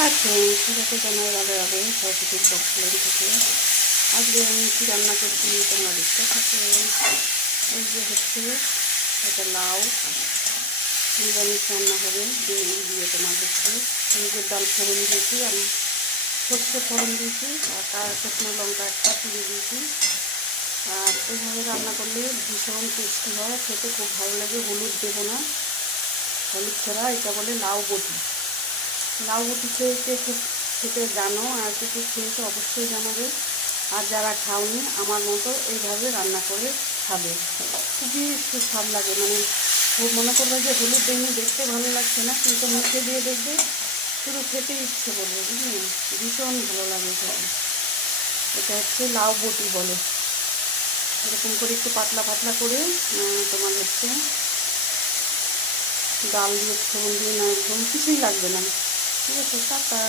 Hi friends, সবাইকে জানাই রাধে রাধে সরস্বতীর বক্সলাইন থেকে। আজকে আমি কী রান্না করছি তোমরা দেখতে থাকো। এই যে হচ্ছে এটা লাউ নিরামিষ রান্না হবে দিয়ে তোমার হচ্ছে মুগের ডাল ফোড়ন দিয়েছি, আমি সর্ষে ফোড়ন দিয়েছি আর শুকনো লঙ্কা একটা তুলে দিয়েছি। আর এইভাবে রান্না করলে ভীষণ টেস্টি হয়, খেতে খুব ভালো লাগে। হলুদ দেবো না, হলুদ ছাড়া। এটা বলে লাউ বটি। লাউ বটি খেতে জানো, আর কিছু খেয়েছো অবশ্যই জানাবে। আর যারা খাওনি আমার মতো এইভাবে রান্না করে খাবে, খুবই সুস্বাদ লাগে। মানে মনে করবে যে হলুদ দিনে দেখতে ভালো লাগছে না, কিন্তু মুখে দিয়ে দেখবে শুধু খেতে ইচ্ছে করবে, বুঝলি, ভীষণ ভালো লাগে খেতে। এটা হচ্ছে লাউ বটি বলে। এরকম করে একটু পাতলা পাতলা করে তোমার হচ্ছে ডাল দিয়ে ফোড়ন দিয়ে না, একদম কিছুই লাগবে না। ঠিক আছে, টাটা।